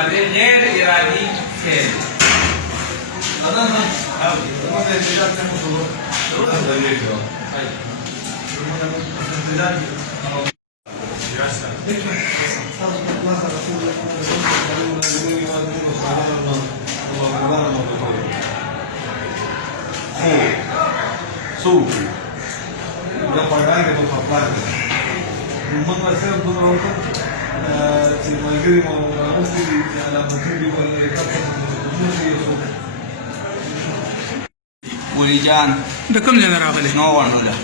باندې غیر ارادي فعل دا پړای کې په خپل موږ سره دومره وکړ چې ملګری مو راوستي دي علامتي دی ولې ولی جان د کوم ځای نه راغلی نو ورنوله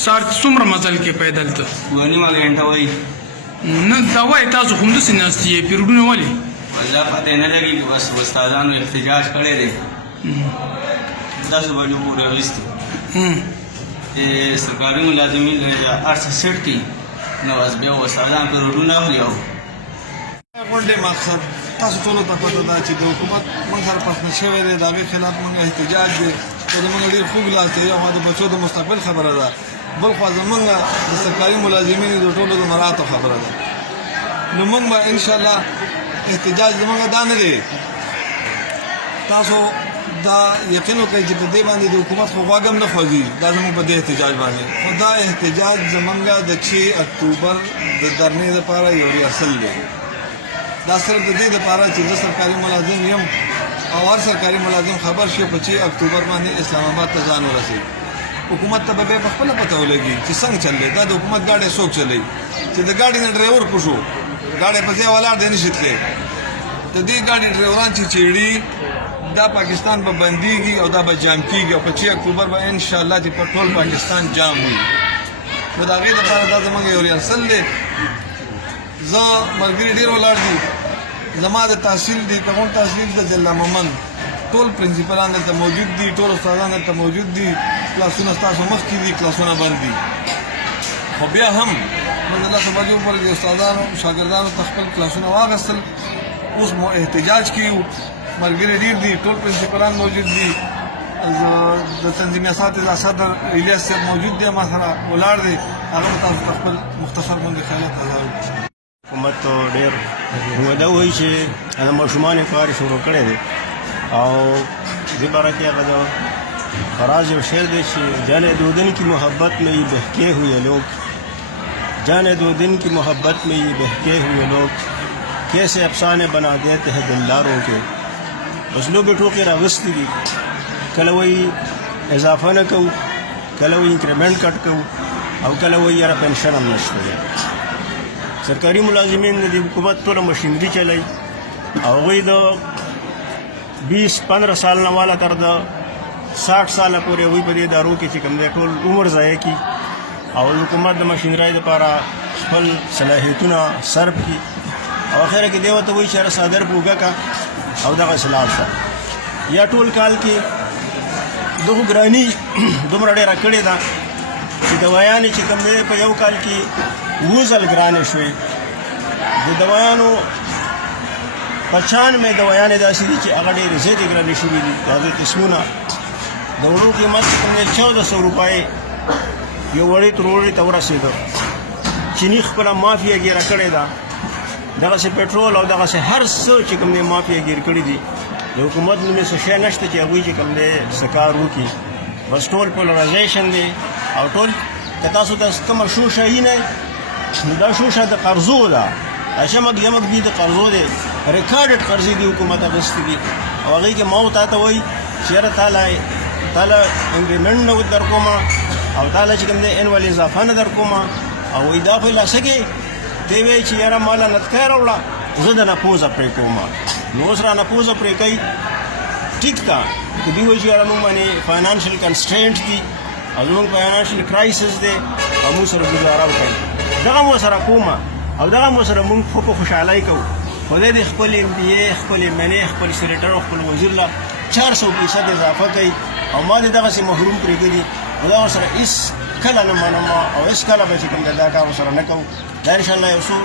سار څومره مزل کې پیدل ته نیمه ګنټه وایي نه دا وایي تاسو خو همداسې ناست یې پیرودونه ولې والله پته نه لګي بس استادانو احتجاج کړی دی 10 بجو پورې اخیستي सरकारी मुलाजिमीन अर्थ सेट की नवाज बे वसादान पर रोडونه اخلي او غونډه مقصد تاسو ټول ته پته ده چې د حکومت موږ سره پښنه شوی دی دغه خلاف موږ احتجاج دی چې موږ ډیر خوب لاسته یو د بچو د مستقبل خبره ده بل خو زمونږ د سرکاري ملازمینو د ټولو د مراتو خبره ده نو موږ به ان شاء الله احتجاج زمونږ دا نه دی تاسو دا یقین وکړئ چې په دې باندې د حکومت خو غواګم نه خوځي دا زموږ په دې احتجاج باندې خو دا احتجاج زمونږ د 6 اکتوبر د درنې لپاره یو ریاست دی دا صرف د دې لپاره چې د سرکاري ملازم یم او هر سرکاري ملازم خبر شي په 6 اکتوبر باندې اسلام آباد ته ځان ورسي حکومت ته به په خپل پته ولګي چې څنګه چلې دا د حکومت ګاډي څوک چلي چې د ګاډي نه ډرایور کوشو ګاډي په ځای ولاړ دی نشitله د دې ګاډي ډرایوران چې چیړي دا پاکستان به بنديږي او دا به جام کیږي او په 6 اکتوبر به ان شاء الله چې په ټول پاکستان جام وي نو دا غي د لپاره دا زموږ یو ریاست دی زه ملګری ډیر ولاړ دي زما د تحصیل دي کوم تحصیل د ضلع مومن ټول پرنسپلان ته موجود دي ټول استادان ته موجود دي کلاسونه تاسو مخ کې دي کلاسونه بند دي خو بیا هم موږ د تاسو باندې پر استادانو شاګردانو خپل کلاسونه واغستل اوس مو احتجاج کیو ملګری ډیر دي ټول پرنسپلان موجود دي د تنظیم اساتذه صدر الیاس صاحب موجود دی ما سره ولاړ دي هغه تاسو خپل مختصر باندې خیالات راوړئ حکومت ډېر وعده وایي چې ماشومان یې کار شروع کړی دی او دې باره کې هغه د فراز یو شعر دی چې جانے دو دن کی محبت میں یہ بہکے ہوئے لوگ جانے دو دن کی محبت میں یہ بہکے ہوئے لوگ کیسے افسانے بنا دیتے ہیں دلداروں کے بس لوگ ټوکې راغستې دي کله وایي اضافه نه کوو کله وایي انکریمنټ کټ کوو او کله وایي یاره پنشن هم نشته دی سرکاري ملازمین د حکومت ټوله مشینري چلوي او هغوی د 20-15 سال نه والا تر د 60 ساله پورې هغوی په دې ادارو کې چې کوم دی ټول عمر ضایع کړي او د حکومت د مشینرۍ دپاره خپل صلاحیتونه صرف کړي او اخره کې دی ورته وایي چې یاره صادر پوګه که او دغه سلام سره یا ټول کال کې دغه ګرانی دومره ډېره کړې ده چې دوايانې چې کوم دی په یو کال کې 9 ځل ګرانې شوې د دوايانو 95 دوايانې داسې دي چې هغه ډېرې زیاتې ګرانې شوې دي د هغې قسمونه د وړو قیمت کوم دی 1400 روپۍ یو وړې تر وړې ته ورسېده چیني خپله مافیا ګیره کړې ده دغسې پټرول او دغسې هر څه چې کوم دی مافیا ګیر کړي دي د حکومت نومې څه شی نشته چې هغوی چې کوم دی څه کار وکړي بس ټول پولرایزیشن دی او ټول که تاسو ته کومه شوشه یي نه نو دا شوشه د قرضو ده دا شمک یمک دي د قرضو دی ریکارډډ قرضې دي حکومت اخیستې دي او هغې کې ما تا ته وایي چې یاره تاله انکریمنټ نه در کومه او تاله چې کوم دی انول اضافه نه در کومه او وایي دا خو یې لا څه کې دی وایي چې یاره ما له نتکۍ راوړه زه د نپوزه پرې کوم نو اوس را نپوزه پرې کوي ټیک ده که دوی وایي چې یاره موږ باندې فاینانشل کنسټرینټ دي او زموږ فاینانشل کرایسس دی او موږ سره ګزاره وکړئ دغه مو سره کومه او دغه مو سره موږ خو په خوشحالۍ کوو خدای دې خپل ایم ډي اے خپل ایم این اے خپل سینیټر او خپل وزیر له 400% اضافه کوي او ما دې دغسې محروم پرېږدي نو دا ورسره هېڅ کله نه منم او هېڅ کله به چې کوم دی دا کار ورسره نه کوو دا انشاءالله یو څو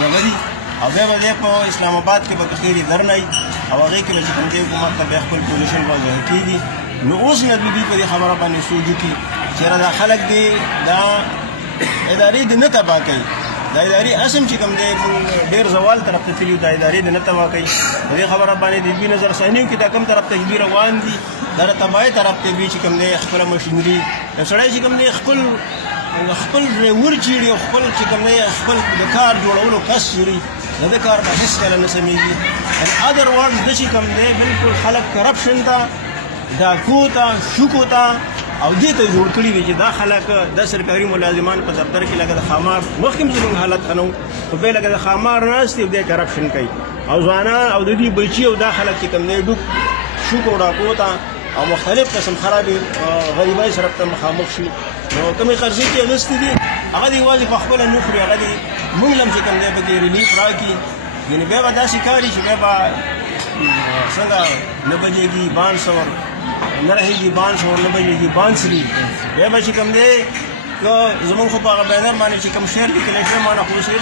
جګه دي او بیا به دی په اسلام آباد کې به که خیرې درنی او هغې کې به چې کوم دی حکومت ته بیا خپل پوزیشن واضح کېږي نو اوس یا دوی په دې خبره باندې سوچ وکړي چې یاره دا خلک دی دا ادارې دې نه تباه کوي دا ادارې اسم چې کوم دی مونږ ډېر زوال طرف ته تللي دا ادارې د نه تباه کوي په دې خبره باندې د دې نظر ثانیو کې دا کوم طرف ته چې روان دي دا د تباهۍ طرف ته وي چې کوم دی خپله مشینري سړی چې کوم دی خپل ډرایور چیړي او خپل چې کوم دی خپل د کار جوړولو کس چیړي د ده کار به هېڅ کله نه سمېږي ادر ورډز د چې کوم دی بلکل خلک کرپشن ته ډاکو ته شوکو ته او دې ته جوړ کړي دي چې دا خلک د سرکاري ملازمان په دفتر کې لکه د خامار مخکې هم زموږ حالت ښه نه و خو بیا لکه د خامار ناست دي دی کرپشن کوي او ځوانان او د دې بچي او دا خلک چې کوم دی ډوب شوکو ډاکو ته او مختلف قسم خرابې غریبۍ سره ته مخامخ شي نو کومې قرضې چې اخیستې دي هغه دې یوازې په خپله نه خوري هغه دې مونږ هم چې کوم دی پکې ریلیف راکړي یعنې بیا به داسې کاري چې بیا به څنګه نه بجېږي 500 نه رهېږي 500 نه بجېږي 500 بیا به چې کوم دی که زمونږ خو په هغه بینر باندې چې کوم شعر لیکلی شوی ما نه خو شعر